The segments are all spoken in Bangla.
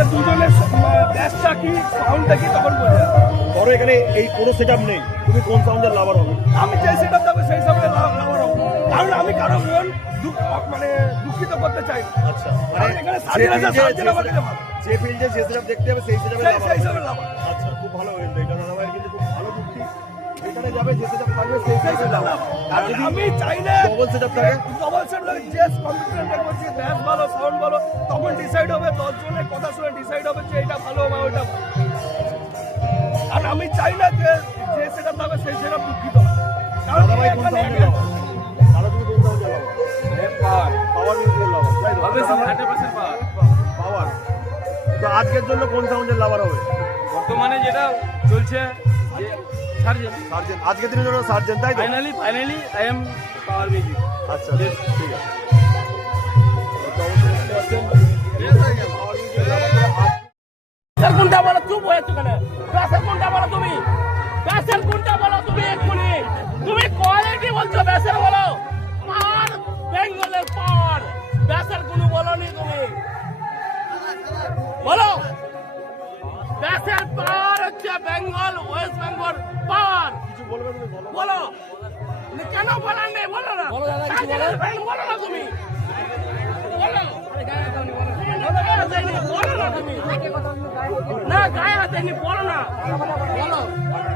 যে দুজনের ব্যাসটা কি সাউন্ডটা কি তখন বোঝা। ধরো এখানে এই কোনো সেট নেই তুমি কোন সাউন্ডের লাভার হবে? আমি যে সেটা দেবো সেই সামনে লাভার হব। কারণ আমি কারও মন মানে দুঃখিত করতে চাই আচ্ছা কারণ এখানে আমাকে দেওয়া। যে ফিল্ডে যে সেটআপ দেখতে হবে সেই সেটআপের সেই লাভার লাভার আচ্ছা খুব ভালো কিন্তু এটা দাদা কিন্তু খুব ভালো বুদ্ধি। এখানে যাবে যে সেটআপ থাকবে সেই সেটআপের লাভার আর আমি চাই না ডবল সেটআপ থাকে? করছি ব্যাস ভালো সাউন্ড ভালো। তখন ডিসাইড হবে কথা শুনে ডিসাইড হবে যে এটা ভালো বা ওইটা ভালো। আর আমি চাই না যে যে সেটা পাবে সেই সেটা দুঃখিত। কারণ আজকের জন্য কোন সাউন্ডের লাভার হবে? বর্তমানে যেটা চলছে যে সার্জেন সার্জেন আজকের দিনের জন্য সার্জেন তাই finally finally I am power music আচ্ছা ঠিক আছে। কোনটা বলো চুপ হয়েছো কেন? ব্যাসের কোনটা বলো তুমি? কোনটা বলো তুমি এক্ষুনি? তুমি কোয়ালিটি বলছো ব্যাসের বলো? পার বেঙ্গলের পার ব্যাসের কোনো বলনি তুমি। বলো। ব্যাসের পার হচ্ছে বেঙ্গল ওয়েস্ট বেঙ্গল পার কিছু বলবে তুমি বলো। কেন বলার নেই? বলো না। বলো না তুমি। বলো। বলো। না তুমি। গায়ে হাতেনি বলো না। বলো।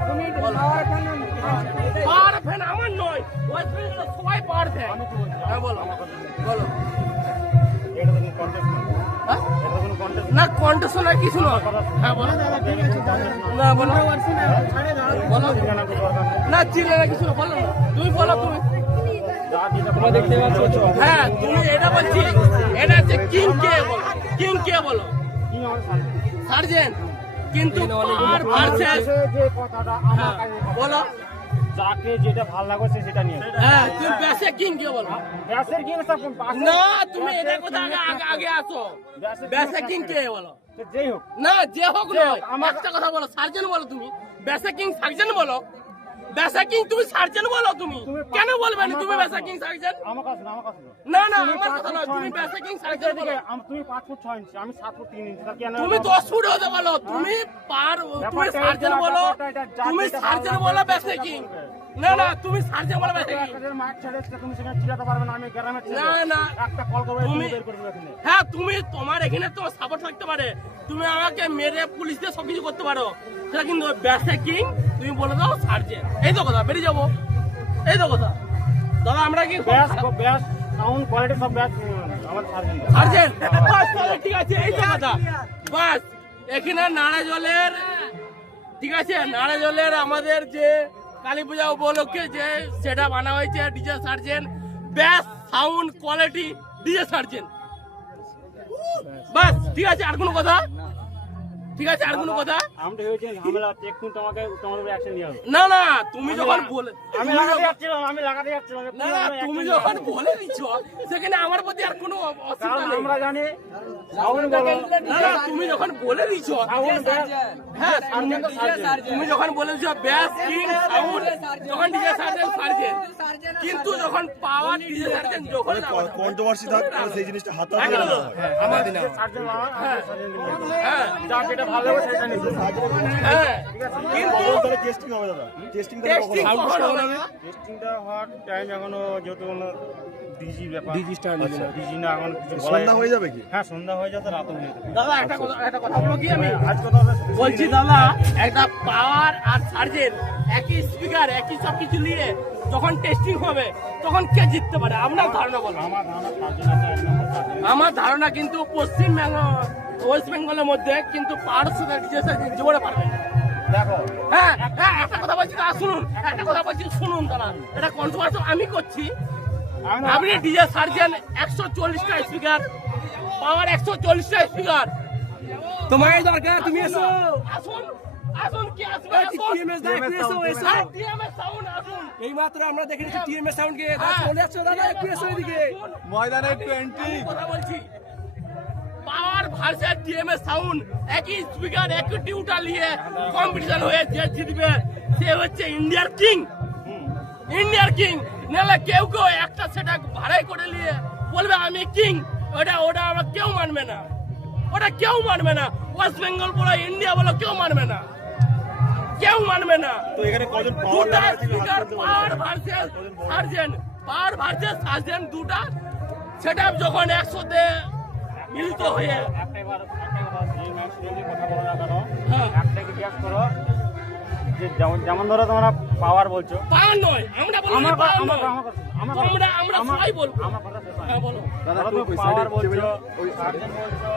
তুমি পাওয়ার ফ্যান আমার নয় ওয়েস্ট বেঙ্গল সবাই পাওয়ার ফ্যান হ্যাঁ বলো বলো। এটা তো কোনো কন্টেস্ট না হ্যাঁ? কোনো কন্টেস্ট না কিছু নয়। হ্যাঁ বলো। না বলো। বলো। না চিনে না কিছু না বলো না। তুমি বলো তুমি। তোমরা দেখতে পাচ্ছ হ্যাঁ তুমি এটা বলছি এটা হচ্ছে কিং কে বলো? কিং কে বলো? সার্জেন। কিন্তু আর ভার্সেস যে কথাটা হ্যাঁ, বলো। যাকে যেটা ভালো লাগবে সেটা নিয়ে হ্যাঁ তুমি বেসে কিং কে বলো? ব্যাসের কি সব না তুমি এটা কথা আগে আগে আগে আসো। বেসে কিং কে বলো? যেই হোক। না যে হোক নয় একটা কথা বলো সার্জেন বলো তুমি। বেসে কিং সার্জেন বলো। বেসে কিং তুমি সার্জেন বলো তুমি। কেন বলবে না তুমি বেসে কিং সার্জেন আমার কাছে না আমার কাছে না। না না তুমি আমার কথা ফুট তুমি ইঞ্চি। কিং সার্জেন বলো। তুমি পাঁচ ফুট ছয় ইঞ্চি আমি সাত ফুট তিন ইঞ্চি তার কি তুমি দশ ফুট হতে বলো তুমি পার তুমি সার্জেন বলো। ব্যাপারটা এটা, যার তুমি সার্জেন বলো লাগবে কিং। না না তুমি সার্জেন বলো বেসে কিং। মাঠ ছেড়ে তুমি সেখানে চিরাতে পারবে না আমি গ্রামের না, না। একটা কল করবে তুমি-। হ্যাঁ তুমি তোমার এখানে তোমার সাপোর্ট থাকতে পারে। তুমি আমাকে মেরে পুলিশ দিয়ে সবকিছু করতে পারো। সেটা কিন্তু ব্যাসে কিং তুমি বলে দাও সার্জেন এই তো কথা বেরিয়ে যাব। এই তো কথা। দাদা আমরা কি ব্যাস ব্যাস সাউন্ড কোয়ালিটি সব ব্যাস সার্জেন্ট। ঠিক আছে এই তো কথা। বাস এখানে নাড়া জলের ঠিক আছে নাড়া জলের আমাদের যে কালী পূজা উপলক্ষে যে সেটা বানা হয়েছে ডিজে সার্জেন ব্যাস সাউন্ড কোয়ালিটি ডিজে সার্জেন বাস ঠিক আছে আর কোনো কথা? ঠিক আছে আর কোনো কথা আমি তো ভেবেছি ঝামেলা একটু তোমাকে তোমার উপরে অ্যাকশন নিয়ে হবে না না তুমি যখন বলে আমি লাগাতে যাচ্ছিলাম আমি লাগাতে যাচ্ছিলাম না না তুমি যখন বলে দিচ্ছ সেখানে আমার প্রতি আর কোনো অসুবিধা নেই আমরা জানি বলো না না তুমি যখন বলে ব্যাস হ্যাঁ তুমি- তুমি যখন বলেছ ব্যাস কিং সাউন্ড যখন ডিজে সার্জেন সার্জেন কিন্তু যখন পাওয়ার ডিজে সার্জেন যখন কন্ট্রোভার্সি থাক সেই জিনিসটা। না হয় সার্জেন সার্জেন হ্যাঁ যা হ্যাঁ টেস্টিংটা হওয়ার টাইম এখনও যেহেতু ডিজি ব্যাপার। ডিজি ডিজি না। এখন সন্ধ্যা হয়ে যাবে কি? হ্যাঁ সন্ধ্যা হয়ে যাবে রাত হয়ে যাবে। দাদা একটা কথা একটা কথা বলো কি আমি? আজ কথা বলছি দাদা একটা পাওয়ার আর সার্জেন একই স্পিকার একই সব কিছু নিয়ে যখন টেস্টিং হবে তখন কে জিততে পারে? আপনার ধারণা বলো ধারণা আমার ধারণা কিন্তু পশ্চিমবঙ্গ ওয়েস্ট বেঙ্গলের মধ্যে কিন্তু জীবনে পারবে না। দেখো। হ্যাঁ হ্যাঁ একটা কথা বলছি দাদা শুনুন একটা কথা বলছি শুনুন দাদা এটা কন্ট্রোভার্সি আমি করছি। আমি আপনি ডিজে সার্জেন একশো চল্লিশটা স্পিকার পাওয়ার একশো চল্লিশটা স্পিকার তোমার দরকার তুমি এসো। আসুন আসুন কি আসবে? আসুন। TMS এসো, এসো। হ্যাঁ, TMS sound আসুন। এই মাত্র আমরা দেখে নিচ্ছি টিএমএস সাউন্ড কে হ্যাঁ। চলে আসছো দাদা একটু এসো এদিকে। ময়দানে একটু এন্ট্রি কথা বলছি। পাওয়ার ভার্সেস টিএমএস সাউন্ড একই স্পিকার একই টিউটার নিয়ে কম্পিটিশন হয়ে যে জিতবে সে হচ্ছে ইন্ডিয়ার কিং ইন্ডিয়ার কিং নাহলে কেউ কেউ একটা সেটা ভাড়াই করে নিয়ে বলবে আমি কিং ওটা ওটা আমার কেউ মানবে না। ওটা কেউ মানবে না। ওয়েস্ট বেঙ্গল বলো ইন্ডিয়া বলো কেউ মানবে না। কেউ মানবে না। তো এখানে কজন পাওয়ার দুটা speaker power versus sergeant power versus sergeant দুটা। সেটা যখন একসাথে মিলিত হয়ে কথা বলো না কেন হ্যাঁ। জিজ্ঞাসা করো? যেমন যেমন ধরো তোমরা পাওয়ার বলছো। পাওয়ার নয় আমরা বলি আমার আমার আমার আমার আমরা সবাই বলব। আমার কথা হ্যাঁ বলো। ধরো তুমি পাওয়ার বলছো সার্জেন বলছো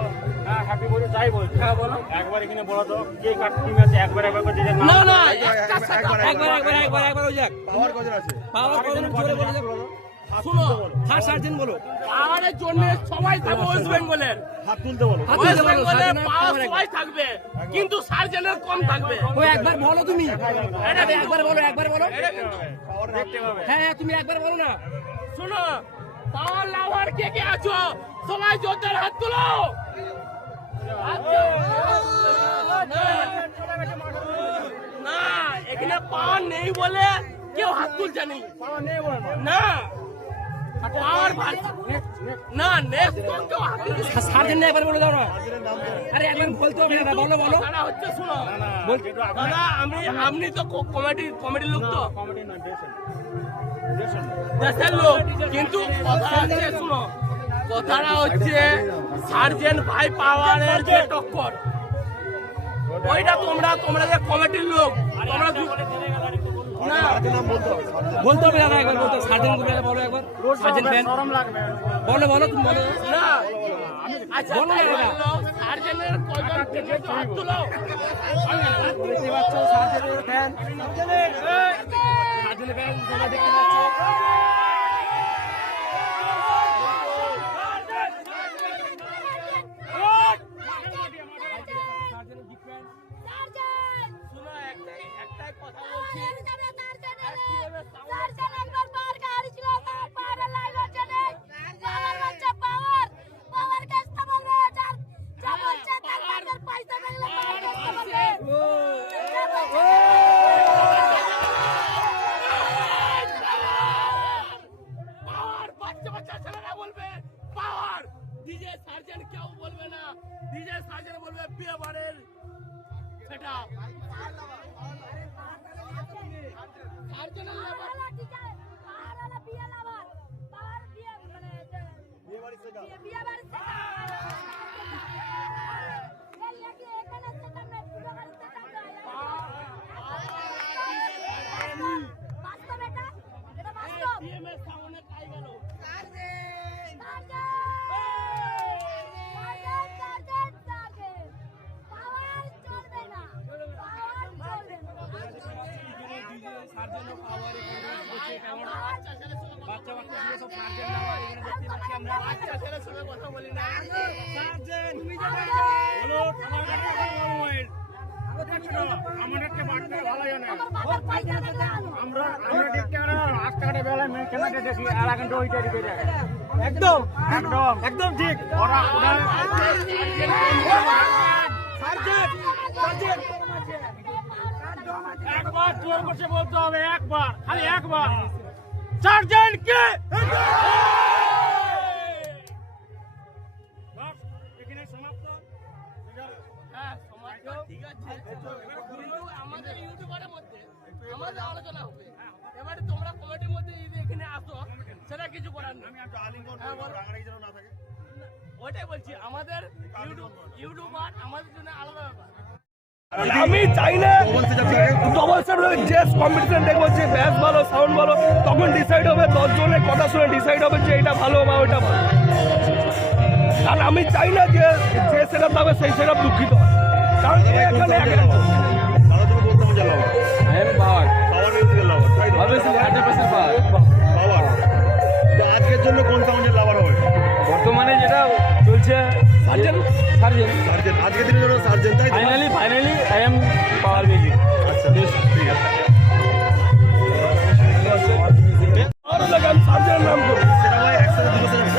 হ্যাঁ হ্যাপি বলছো যাই বলছো হ্যাঁ বলো। একবার এখানে বলো তো কে কার টিম আছে? একবার একবার করে যে যে না না একবার, একটা একবার, সেকেন্ড একবার একবার একবার একবার ওই যাক পাওয়ার কজন আছে? পাওয়ার কজন জোরে বলে যাক শুনো হ্যাঁ সার্জেন বলো। পাওয়ারের জন্য সবাই থাকবে ওয়েস্ট বেঙ্গলের। হাত তুলতে বলো। হাত ওয়েস্ট তুলতে বলো, বেঙ্গলের পাওয়ার সবাই থাকবে কিন্তু সার্জেনের কম থাকবে। ও একবার বলো তুমি। এটা একবার বলো একবার বলো। এটা কিন্তু হ্যাঁ হ্যাঁ তুমি একবার বলো না। শোনো পাওয়ার লাভার কে কে আছো? সবাই জোরদার হাত তুলো। হাত তুলো। না এখানে পাওয়ার নেই বলে কেউ হাত তুলছে নি। না না নেক্সট কেউ হাত তুলছে সার্জেন একবার বলে দাও না। আরে একবার বলতে হবে না বলো বলো। হচ্ছে শুনো। দাদা আমি আপনি তো কমেডি কমেডি লোক তো। দেশের লোক। কিন্তু কথা হচ্ছে শুনো। কথাটা হচ্ছে সার্জেন্ট ভাই পাওয়ারের যে টক্কর। ওইটা তোমরা তোমরা যে কমিটির লোক তোমরা নাম বলতে হবে দাদা একবার বলতে সার্জেন বলো একবার। সার্জেন ব্যান বলো বলো তুমি বলো। না। আচ্ছা বলো না দাদা। বলল, কয়জন থেকে তো হাত তুলো। দেখতে পাচ্ছ সার্জেনের ফ্যান। সার্জেনের ফ্যান দেখতে পাচ্ছ। ডিজে সার্জেন্ট কেউ বলবে না। ডিজে সার্জেন্ট বলবে বিয়ে বাড়ির সেটা। সার্জেন্ট বিয়ে বাড়ির বাস্তব বাচ্চা বাচ্চা দিয়ে সব সার্জেন নাম্বার এখানে দেখতে পাচ্ছি আমরা বাচ্চা ছেলের সঙ্গে কথা বলি না সার্জেন তুমি আমাদেরকে বাড়তে ভালো জানে আমরা আমরা দেখতে না রাস্তাঘাটে বেলায় মেয়ে কেনাকে দেখি আর এখন ওইটা দিকে যায় একদম একদম একদম ঠিক ওরা ওরা একবার জোর বলতে হবে একবার খালি একবার আমাদের এবারে তোমরা মধ্যে এখানে আসো সেটা কিছু করার নেই হ্যাঁ, বলো। ওইটাই বলছি আমাদের ইউটিউব ইউটিউবার আমাদের জন্য আলাদা ব্যাপার আমি চাই না ডবল সেট যে কম্পিটিশন দেখব যে ব্যাস ভালো সাউন্ড ভালো তখন ডিসাইড হবে দশ জনের কথা শুনে ডিসাইড হবে যে এটা ভালো বা ওইটা ভালো। আর আমি চাই না যে যে সেটা পাবে সেই সেটা দুঃখিত হয়। কারণ এখানে এক দাদা তুমি কোন সাউন্ড চালাও I am power power music lover তাই তো অবভিয়াসলি 100% পাওয়ার পাওয়ার তো আজকের জন্য কোন সাউন্ডের লাভার হবে? বর্তমানে যেটা চলছে সার্জেন সার্জেন সার্জেন আজকের দিনের জন্য সার্জেন তাই finally finally I am power music আচ্ছা ঠিক আছে। সেটা সেট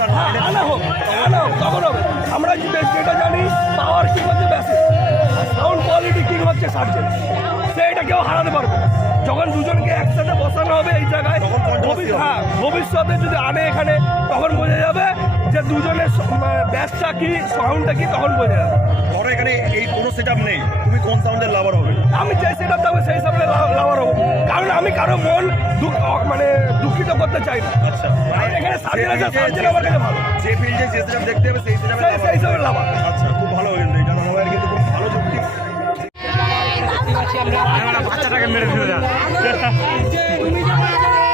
হ্যাঁ আমরা যেটা জানি পাওয়ার কি হচ্ছে ব্যাসে সাউন্ড কোয়ালিটি কি হচ্ছে সার্জেন সেইটা কেউ হারাতে পারবে যখন দুজনকে একসাথে বসানো হবে এই জায়গায়। হ্যাঁ ভবিষ্যতে যদি আনে এখানে তখন বোঝা যাবে যে দুজনের ব্যাসটা কি সাউন্ডটা কি তখন বোঝা যাবে। ধরো এখানে এই কোনো সেট নেই তুমি কোন সাউন্ডের লাভার হবে? আমি যে সেটা থাকবে সেই হিসাবে লাভার হব। কারণ আমি কারও মন দুঃখ মানে দুঃখিত করতে চাই না। আচ্ছা কারণ এখানে সার্জেন আছে যে- সার্জেন আমার কাছে ভালো। যে ফিল্ডে যে সেট দেখতে হবে সেই সেট সেই হিসাবে লাভার আচ্ছা খুব ভালো কিন্তু এটা আমার কিন্তু খুব ভালো যুক্তি। বাচ্চাটাকে মেরে ফেলে